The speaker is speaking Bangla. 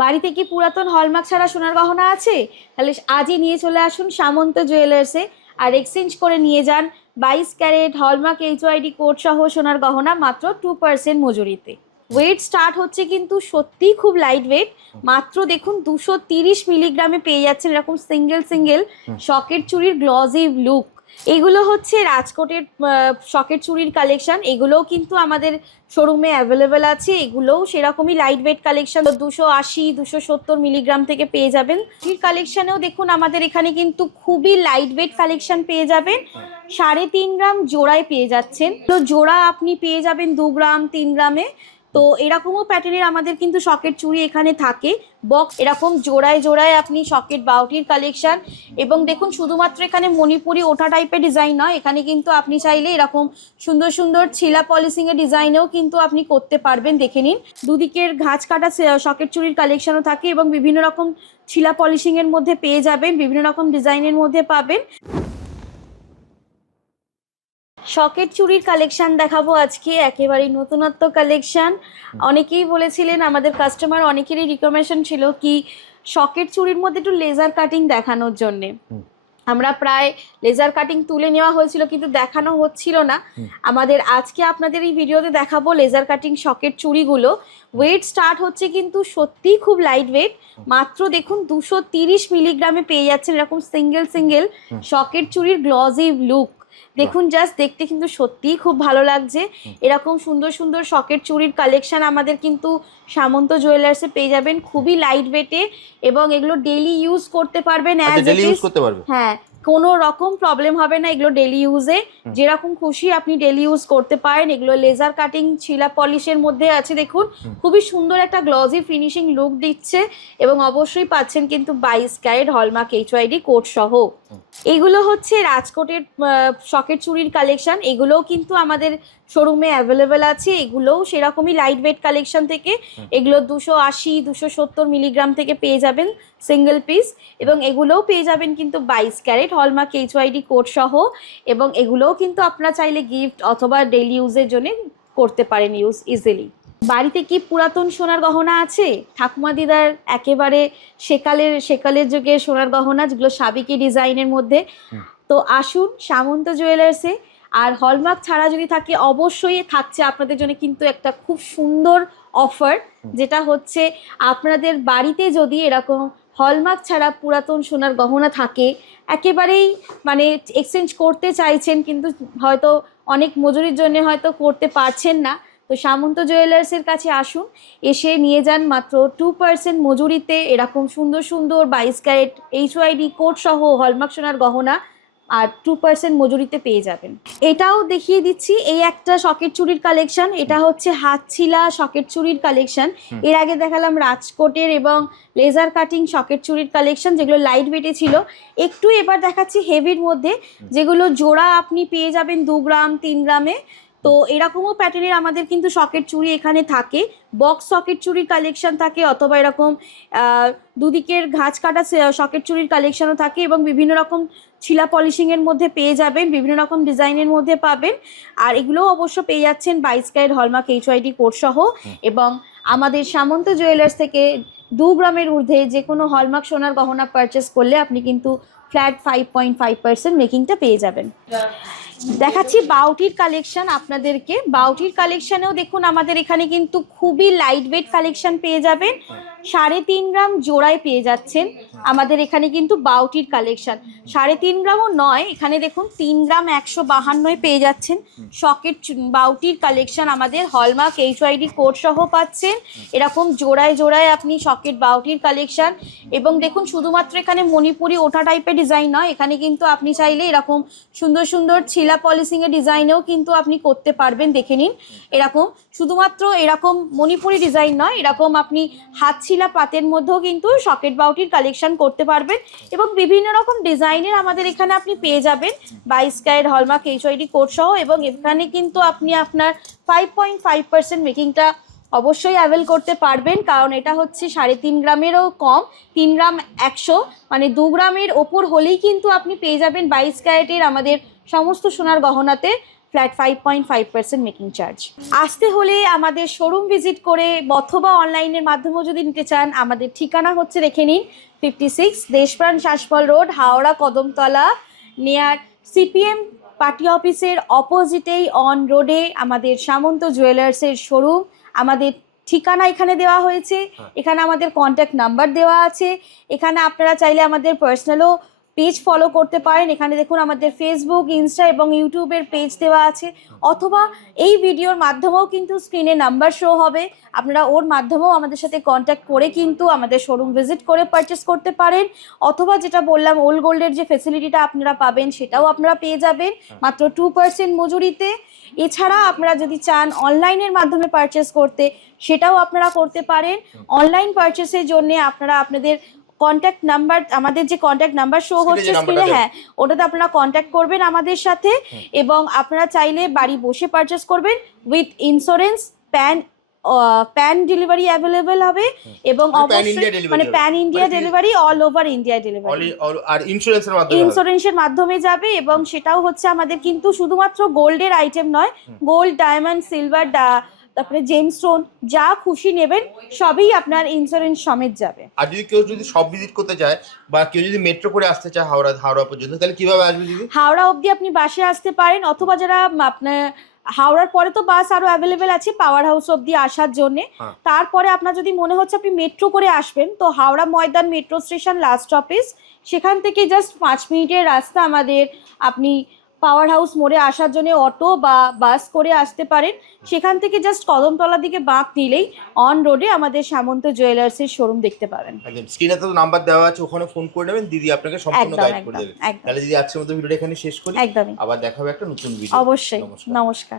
বাড়িতে কি পুরাতন হলমার্ক ছাড়া সোনার গহনা আছে? তাহলে আজই নিয়ে চলে আসুন সামন্ত জুয়েলার্সে আর এক্সচেঞ্জ করে নিয়ে যান 22 ক্যারেট হলমার্ক এইচওআইডি কোড সহ সোনার গহনা মাত্র 2% মজুরিতে। ওয়েট স্টার্ট হচ্ছে কিন্তু সত্যিই খুব লাইট ওয়েট। মাত্র দেখুন 230 মিলিগ্রামে পেয়ে যাচ্ছেন এরকম single single socket চুড়ির glossy look. এগুলো হচ্ছে রাজকোটের শকেট চুড়ির কালেকশন। এগুলোও কিন্তু আমাদের শোরুমে অ্যাভেলেবেল আছে। এগুলোও সেরকমই লাইট ওয়েট কালেকশন, 280-270 মিলিগ্রাম থেকে পেয়ে যাবেন। এই কালেকশনেও দেখুন আমাদের এখানে কিন্তু খুবই লাইট ওয়েট কালেকশন পেয়ে যাবেন। 3.5 গ্রাম জোড়ায় পেয়ে যাচ্ছেন। তো জোড়া আপনি পেয়ে যাবেন 2 গ্রাম 3 গ্রামে। তো এরকমও প্যাটার্নের আমাদের কিন্তু সকেট চুড়ি এখানে থাকে। বক্স এরকম জোড়ায় জোড়ায় আপনি সকেট বাউটির কালেকশন। এবং দেখুন শুধুমাত্র এখানে মণিপুরি ওঠা টাইপের ডিজাইন নয়, এখানে কিন্তু আপনি চাইলে এরকম সুন্দর সুন্দর ছিলা পলিশিংয়ের ডিজাইনেও কিন্তু আপনি করতে পারবেন। দেখে নিন, দুদিকের ঘাঁচ কাটা সকেট চুড়ির কালেকশনও থাকে এবং বিভিন্ন রকম ছিলা পলিশিংয়ের মধ্যে পেয়ে যাবেন, বিভিন্ন রকম ডিজাইনের মধ্যে পাবেন। শকেট চুড়ির কালেকশন দেখাবো আজকে, একেবারেই নতুনত্ব কালেকশন। অনেকেই বলেছিলেন, আমাদের কাস্টমার অনেকেরই রিকমেন্ডেশন ছিল কি শকেট চুড়ির মধ্যে একটু লেজার কাটিং দেখানোর জন্যে। আমরা প্রায় লেজার কাটিং তুলে নেওয়া হয়েছিল কিন্তু দেখানো হচ্ছিল না। আমাদের আজকে আপনাদের এই ভিডিওতে দেখাবো laser cutting socket চুড়িগুলো। Wait start হচ্ছে কিন্তু সত্যিই খুব লাইট ওয়েট। মাত্র দেখুন 230 মিলিগ্রামে পেয়ে যাচ্ছেন এরকম single single socket চুড়ির glossy look. দেখুন জাস্ট দেখতে কিন্তু সত্যিই খুব ভালো লাগছে। এরকম সুন্দর সুন্দর শকেট চুড়ির কালেকশন আমাদের কিন্তু সামন্ত জুয়েলার্সে পেয়ে যাবেন, খুবই লাইট ওয়েটে এবং এগুলো ডেইলি ইউজ করতে পারবেন। হ্যাঁ, কোনো রকম প্রবলেম হবে না। এগুলো ডেইলি ইউজে যেরকম খুশি আপনি ডেইলি ইউজ করতে পারেন। এগুলো লেজার কাটিং ছিলা পলিশের মধ্যে আছে। দেখুন খুবই সুন্দর একটা গ্লজি ফিনিশিং লুক দিচ্ছে এবং অবশ্যই পাচ্ছেন কিন্তু 22 ক্যারেট হলমার্ক এইচওআইডি কোড সহ। এগুলো হচ্ছে রাজকোটের শকেট চুড়ির কালেকশন। এগুলোও কিন্তু আমাদের শোরুমে অ্যাভেলেবেল আছে। এগুলোও সেরকমই লাইট ওয়েট কালেকশন থেকে। এগুলো 280-270 মিলিগ্রাম থেকে পেয়ে যাবেন সিঙ্গেল পিস এবং এগুলোও পেয়ে যাবেন কিন্তু 22 ক্যারেট হলমার্ক এইচওআইডি কোড সহ। এবং এগুলোও কিন্তু আপনারা চাইলে গিফট অথবা ডেইলি ইউজের জন্য করতে পারেন ইউজ ইজিলি। বাড়িতে কি পুরাতন সোনার গহনা আছে? ঠাকুমা দিদার একেবারে সেকালের যুগের সোনার গহনা, যেগুলো সাবেকি ডিজাইনের মধ্যে। তো আসুন সামন্ত জুয়েলার্সে। আর হলমার্ক ছাড়া যদি থাকে, অবশ্যই থাকছে আপনাদের জন্য কিন্তু একটা খুব সুন্দর অফার, যেটা হচ্ছে আপনাদের বাড়িতে যদি এরকম হলমার্ক ছাড়া পুরাতন সোনার গহনা থাকে, একেবারেই মানে এক্সচেঞ্জ করতে চাইছেন কিন্তু হয়তো অনেক মজুরির জন্য হয়তো করতে পারছেন না, তো সামন্ত জুয়েলার্সের কাছে আসুন, এসে নিয়ে যান মাত্র 2% মজুরিতে এরকম সুন্দর সুন্দর 22 ক্যারেট এইচওআইডি কোড সহ হলমার্ক সোনার গহনা আর 2% মজুরিতে পেয়ে যাবেন। এটাও দেখিয়ে দিচ্ছি, এই একটা শকেট চুড়ির কালেকশন। এটা হচ্ছে হাত ছিলা শকেট চুড়ির কালেকশন। এর আগে দেখালাম রাজকোটের এবং লেজার কাটিং শকেট চুড়ির কালেকশন, যেগুলো লাইট ওয়েটে ছিল। একটু এবার দেখাচ্ছি হেভির মধ্যে, যেগুলো জোড়া আপনি পেয়ে যাবেন 2 গ্রাম 3 গ্রামে। তো এরকমও প্যাটার্নের আমাদের কিন্তু শকেট চুড়ি এখানে থাকে। বক্স শকেট চুড়ির কালেকশন থাকে অথবা এরকম দুদিকের ঘাঁচ কাটা শকেট চুড়ির কালেকশনও থাকে এবং বিভিন্ন রকম ছিলা পলিশিংয়ের মধ্যে পেয়ে যাবেন, বিভিন্ন রকম ডিজাইনের মধ্যে পাবেন। আর এগুলোও অবশ্য পেয়ে যাচ্ছেন 22 ক্যারেট হলমার্ক এইচওআইডি কোড সহ। এবং আমাদের সামন্ত জুয়েলার্স থেকে 2 গ্রামের ঊর্ধ্বে যে কোনো হলমার্ক সোনার গহনা পারচেস করলে আপনি কিন্তু ফ্ল্যাট 5.5% মেকিংটা পেয়ে যাবেন। দেখাচ্ছি বাউটির কালেকশন আপনাদেরকে। বাউটির কালেকশনেও দেখুন আমাদের এখানে কিন্তু খুবই লাইট ওয়েট কালেকশন পেয়ে যাবেন। 3.5 গ্রাম জোড়ায় পেয়ে যাচ্ছেন আমাদের এখানে কিন্তু বাউটির কালেকশন। 3.5 গ্রামও নয়, এখানে দেখুন 3 গ্রাম 152 পেয়ে যাচ্ছেন শকেট বাউটির কালেকশন। আমাদের হলমার্ক এইচওআইডি কোড সহ পাচ্ছেন এরকম জোড়ায় জোড়ায় আপনি শকেট বাউটির কালেকশন। এবং দেখুন শুধুমাত্র এখানে মণিপুরি ওঠা টাইপের ডিজাইন নয়, এখানে কিন্তু আপনি চাইলে এরকম সুন্দর সুন্দর ছিলা পলিশিংয়ের ডিজাইনেও কিন্তু আপনি করতে পারবেন। দেখে নিন, এরকম শুধুমাত্র এরকম মণিপুরি ডিজাইন নয়, এরকম আপনি হাত ছিলা পাতের মধ্যেও কিন্তু শকেট বাউটির কালেকশন করতে পারবেন। এবং বিভিন্ন রকম ডিজাইনের আমাদের এখানে আপনি পেয়ে যাবেন 22 ক্যারেট হলমার্ক এইচওআইডি কোড সহ। এবং এখানে কিন্তু আপনি আপনার 5.5% মেকিংটা অবশ্যই অ্যাভেল করতে পারবেন, কারণ এটা হচ্ছে 3.5 গ্রামেরও কম। 3 গ্রাম 100 মানে 2 গ্রামের ওপর হলেই কিন্তু আপনি পেয়ে যাবেন 22 ক্যারেটের আমাদের সমস্ত সোনার গহনাতে ফ্ল্যাট 5.5% মেকিং চার্জ। আসতে হলে আমাদের শোরুম ভিজিট করে অথবা অনলাইনের মাধ্যমেও যদি নিতে চান, আমাদের ঠিকানা হচ্ছে রেখে নিন 56 Deshapran Shasmal road, Howrah Kadamtala, near CPM party অফিসের অপোজিটেই অন রোডে আমাদের সামন্ত জুয়েলার্সের শোরুম। আমাদের ঠিকানা এখানে দেওয়া হয়েছে, এখানে আমাদের কন্ট্যাক্ট নাম্বার দেওয়া আছে। এখানে আপনারা চাইলে আমাদের পার্সোনালও পেজ ফলো করতে পারেন। এখানে দেখুন আমাদের ফেসবুক, ইনস্টা এবং ইউটিউবের পেজ দেওয়া আছে, অথবা এই ভিডিওর মাধ্যমেও কিন্তু স্ক্রিনে নাম্বার শো হবে, আপনারা ওর মাধ্যমেও আমাদের সাথে কন্ট্যাক্ট করে কিন্তু আমাদের শোরুম ভিজিট করে পারচেস করতে পারেন। অথবা যেটা বললাম, ওল্ড গোল্ডের যে ফেসিলিটিটা আপনারা পাবেন সেটাও আপনারা পেয়ে যাবেন মাত্র 2% মজুরিতে। এছাড়া আপনারা যদি চান অনলাইনের মাধ্যমে পারচেস করতে, সেটাও আপনারা করতে পারেন। অনলাইন পারচেসের জন্য আপনারা আপনাদের কন্ট্যাক্ট নাম্বার, আমাদের যে কন্ট্যাক্ট নাম্বার শো হচ্ছে স্ক্রিনে, হ্যাঁ ওটাতে আপনারা কন্ট্যাক্ট করবেন আমাদের সাথে, এবং আপনারা চাইলে বাড়ি বসে পারচেস করবেন with insurance, pan delivery available হবে, এবং অবশ্যই মানে pan India delivery, all over India delivery, আর ইন্স্যুরেন্সের মাধ্যমে যাবে। এবং সেটাও হচ্ছে আমাদের কিন্তু শুধুমাত্র গোল্ডের আইটেম নয়, গোল্ড, ডায়মন্ড, সিলভার, তারপরে জেমস্টোন, যা খুশি নেবেন সবই আপনার ইন্স্যুরেন্স সমেত যাবে। আর যদি সব ভিজিট করতে চায় বা কেউ যদি মেট্রো করে আসতে চায় হাওড়া পর্যন্ত, তাহলে কিভাবে আসবে দিদি? হাওড়া অবধি আপনি বাসে আসতে পারেন, অথবা যারা আপনার হাওড়ার পরে তো বাস আরো অ্যাভেলেবেল আছে পাওয়ার হাউস অবধি আসার জন্য। তারপরে আপনার যদি মনে হচ্ছে আপনি মেট্রো করে আসবেন, তো Howrah Maidan metro station last stoppage, সেখান থেকে জাস্ট 5 মিনিটের রাস্তা আমাদের। আপনি পাওয়ার হাউস মোড়ে আসার জন্য অটো বা বাস করে আসতে পারেন। সেখান থেকে জাস্ট কদমতলার দিকে বাঁক নিলেই অন রোডে আমাদের সামন্ত জুয়েলার্সের শোরুম দেখতে পাবেন। একদম স্ক্রিনে তো নাম্বার দেওয়া আছে, ওখানে ফোন করে নেবেন, দিদি আপনাকে সম্পূর্ণ গাইড করে দেবে। তাহলে দিদি আজকের মতো ভিডিওটা এখানে শেষ করি, একদমই আবার দেখা হবে একটা নতুন ভিডিও। অবশ্যই, নমস্কার।